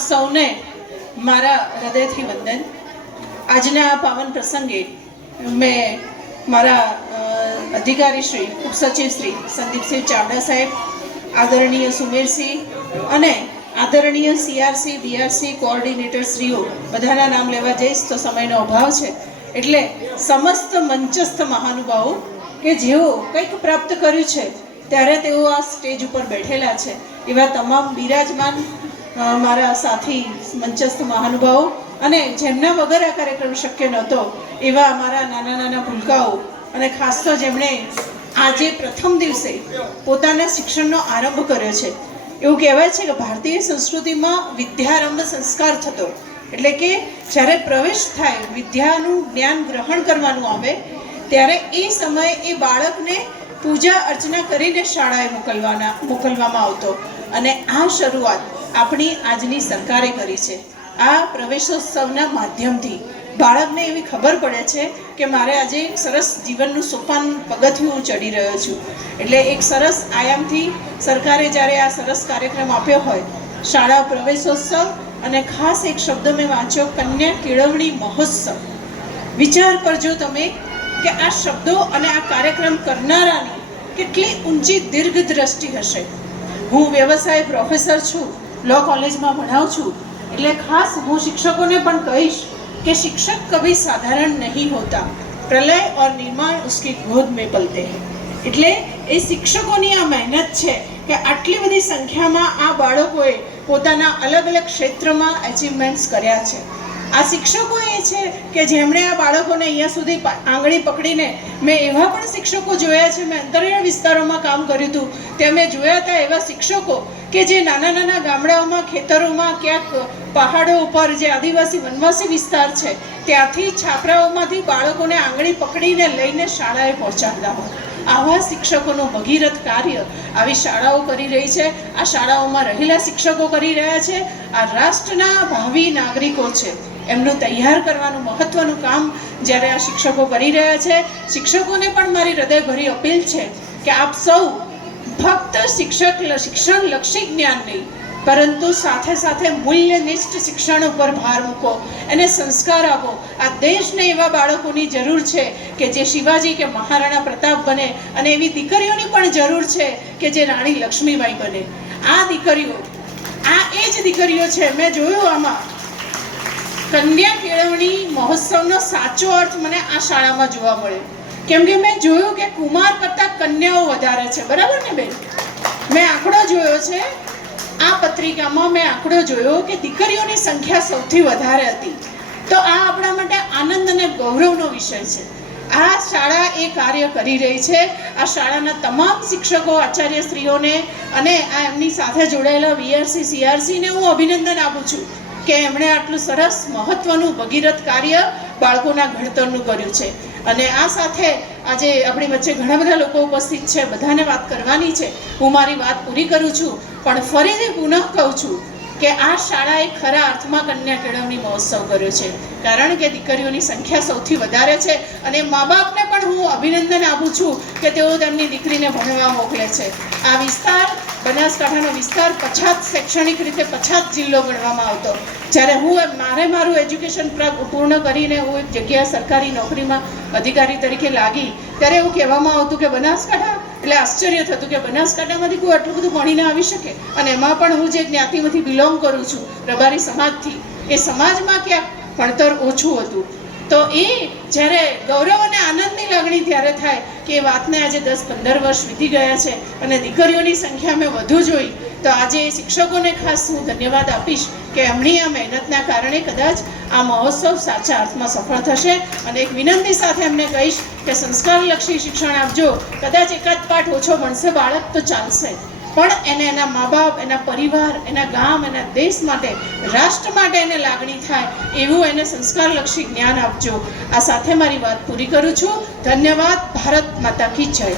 સૌને મારા હૃદયથી વંદન. આજના આ પાવન પ્રસંગે મેં મારા અધિકારી શ્રી ઉપસચિવ શ્રી સંદીપસિંહ ચાવડા સાહેબ, આદરણીય સુમેરસિંહ અને આદરણીય સીઆરસી બીઆરસી કોઓર્ડિનેટર શ્રીઓ બધાના નામ લેવા જઈશ તો સમયનો અભાવ છે, એટલે સમસ્ત મંચસ્થ મહાનુભાવો કે જેઓ કંઈક પ્રાપ્ત કર્યું છે ત્યારે તેઓ આ સ્ટેજ ઉપર બેઠેલા છે, એવા તમામ બિરાજમાન મારા સાથી મંચસ્થ મહાનુભાવો અને જેમના વગર આ કાર્યક્રમ શક્ય નહોતો એવા અમારા નાના નાના ભૂલકાઓ અને ખાસ તો જેમણે આજે પ્રથમ દિવસે પોતાના શિક્ષણનો આરંભ કર્યો છે. એવું કહેવાય છે કે ભારતીય સંસ્કૃતિમાં વિદ્યારંભ સંસ્કાર થતો, એટલે કે જ્યારે પ્રવેશ થાય, વિદ્યાનું જ્ઞાન ગ્રહણ કરવાનું આવે ત્યારે એ સમયે એ બાળકને પૂજા અર્ચના કરીને શાળાએ મોકલવામાં આવતો. અને આ શરૂઆત આપણી આજની સરકારે કરી છે. આ પ્રવેશોત્સવના માધ્યમથી બાળકને એવી ખબર પડે છે કે મારે આજે એક સરસ જીવનનું સોપાન પગથિયું હું ચડી રહ્યો છું. એટલે એક સરસ આયામથી સરકારે જ્યારે આ સરસ કાર્યક્રમ આપ્યો હોય, શાળા પ્રવેશોત્સવ, અને ખાસ એક શબ્દ મેં વાંચ્યો, કન્યા કેળવણી મહોત્સવ. વિચાર કરજો તમે કે આ શબ્દો અને આ કાર્યક્રમ કરનારાની કેટલી ઊંચી દીર્ઘ દ્રષ્ટિ હશે. હું વ્યવસાય પ્રોફેસર છું, લો કોલેજમાં ભણાવું છું, એટલે ખાસ હું શિક્ષકોને પણ કહીશ કે શિક્ષક કભી સાધારણ નહીં હોતા, પ્રલય और निर्माण उसकी गोद में पलते हैं. એટલે એ શિક્ષકોની આ મહેનત છે કે આટલી બધી સંખ્યામાં આ બાળકોએ પોતાના અલગ અલગ ક્ષેત્રમાં એચિવમેન્ટ્સ કર્યા છે. આ શિક્ષકો એ છે કે જેમણે આ બાળકોને અહીંયા સુધી આંગળી પકડીને, મેં એવા પણ શિક્ષકો જોયા છે, મેં અંતરિયાળ વિસ્તારોમાં કામ કર્યું હતું, ત્યાં મેં જોયા હતા એવા શિક્ષકો કે જે નાના નાના ગામડાઓમાં, ખેતરોમાં, ક્યાંક પહાડો ઉપર, જે આદિવાસી વનવાસી વિસ્તાર છે, ત્યાંથી છાપરાઓમાંથી બાળકોને આંગળી પકડીને લઈને શાળાએ પહોંચાડતા હોય. આવા શિક્ષકોનું ભગીરથ કાર્ય આવી શાળાઓ કરી રહી છે. આ શાળાઓમાં રહેલા શિક્ષકો કરી રહ્યા છે. આ રાષ્ટ્રના ભાવિ નાગરિકો છે, એમનું તૈયાર કરવાનું મહત્વનું કામ જ્યારે આ શિક્ષકો કરી રહ્યા છે. શિક્ષકોને પણ મારી હૃદયભરી અપીલ છે કે આપ સૌ ફક્ત શિક્ષણલક્ષી જ્ઞાન નહીં, પરંતુ સાથે સાથે મૂલ્યનિષ્ઠ શિક્ષણ ઉપર ભાર મૂકો, એને સંસ્કાર આપો. આ દેશને એવા બાળકોની જરૂર છે કે જે શિવાજી કે મહારાણા પ્રતાપ બને, અને એવી દીકરીઓની પણ જરૂર છે કે જે રાણી લક્ષ્મીબાઈ બને. આ દીકરીઓ, આ એ જ દીકરીઓ છે. મેં જોયું આમાં કન્યા કેળવણી મહોત્સવનો સાચો અર્થ મને આ શાળામાં જોવા મળ્યો, કેમ કે મેં જોયું કે કુમાર કરતાં કન્યાઓ વધારે છે. બરાબર ને બેન? મેં આંકડો જોયો છે આ પત્રિકામાં, મેં આંકડો જોયો કે દીકરીઓની સંખ્યા સૌથી વધારે હતી. તો આ આપણા માટે આનંદ અને ગૌરવનો વિષય છે. આ શાળા એ કાર્ય કરી રહી છે. આ શાળાના તમામ શિક્ષકો, આચાર્યશ્રીઓને અને આ એમની સાથે જોડાયેલા વીઆરસી સીઆરસીને હું અભિનંદન આપું છું કે એમણે આટલું સરસ મહત્વનું ભગીરથ કાર્ય બાળકોના ઘડતરનું કર્યું છે. અને આ સાથે આજે આપણી વચ્ચે ઘણા બધા લોકો ઉપસ્થિત છે, બધાને વાત કરવાની છે. હું મારી વાત પૂરી કરું છું, પણ ફરીથી પુનઃ કહું છું કે આ શાળાએ ખરા અર્થમાં કન્યા કેળવણી મહોત્સવ કર્યો છે, કારણ કે દીકરીઓની સંખ્યા સૌથી વધારે છે. અને મા બાપને પણ હું અભિનંદન આપું છું કે તેઓ તેમની દીકરીને ભણવા મોકલે છે. આ વિસ્તાર, બનાસકાંઠાનો વિસ્તાર પછાત, શૈક્ષણિક રીતે પછાત જિલ્લો ગણવામાં આવતો. જ્યારે મારું એજ્યુકેશન પૂર્ણ કરીને હું એક જગ્યાએ સરકારી નોકરીમાં અધિકારી તરીકે લાગી, ત્યારે એવું કહેવામાં આવતું કે બનાસકાંઠા, એટલે આશ્ચર્ય થતું કે બનાસકાંઠામાંથી કોઈ આટલું બધું ભણીને આવી શકે. અને એમાં પણ હું જે જ્ઞાતિમાંથી બિલોંગ કરું છું, રબારી સમાજથી, એ સમાજમાં ક્યાંક ભણતર ઓછું હતું. તો એ જ્યારે ગૌરવ અને આનંદની લાગણી ત્યારે થાય કે એ વાતને આજે 10-15 વર્ષ વીતી ગયા છે અને દીકરીઓની સંખ્યા મેં વધુ જોઈ. તો આજે શિક્ષકોને ખાસ હું ધન્યવાદ આપીશ કે એમની આ મહેનતના કારણે કદાચ આ મહોત્સવ સાચા અર્થમાં સફળ થશે. અને એક વિનંતી સાથે એમને કહીશ કે સંસ્કારલક્ષી શિક્ષણ આપજો. કદાચ એકાદ પાઠ ઓછો ભણશે બાળક તો ચાલશે, પણ એને એના મા બાપ, એના પરિવાર, એના ગામ, એના દેશ માટે, રાષ્ટ્ર માટે એને લાગણી થાય એવું એને સંસ્કારલક્ષી જ્ઞાન આપજો. આ સાથે મારી વાત પૂરી કરું છું. ધન્યવાદ. ભારત માતા કી જય.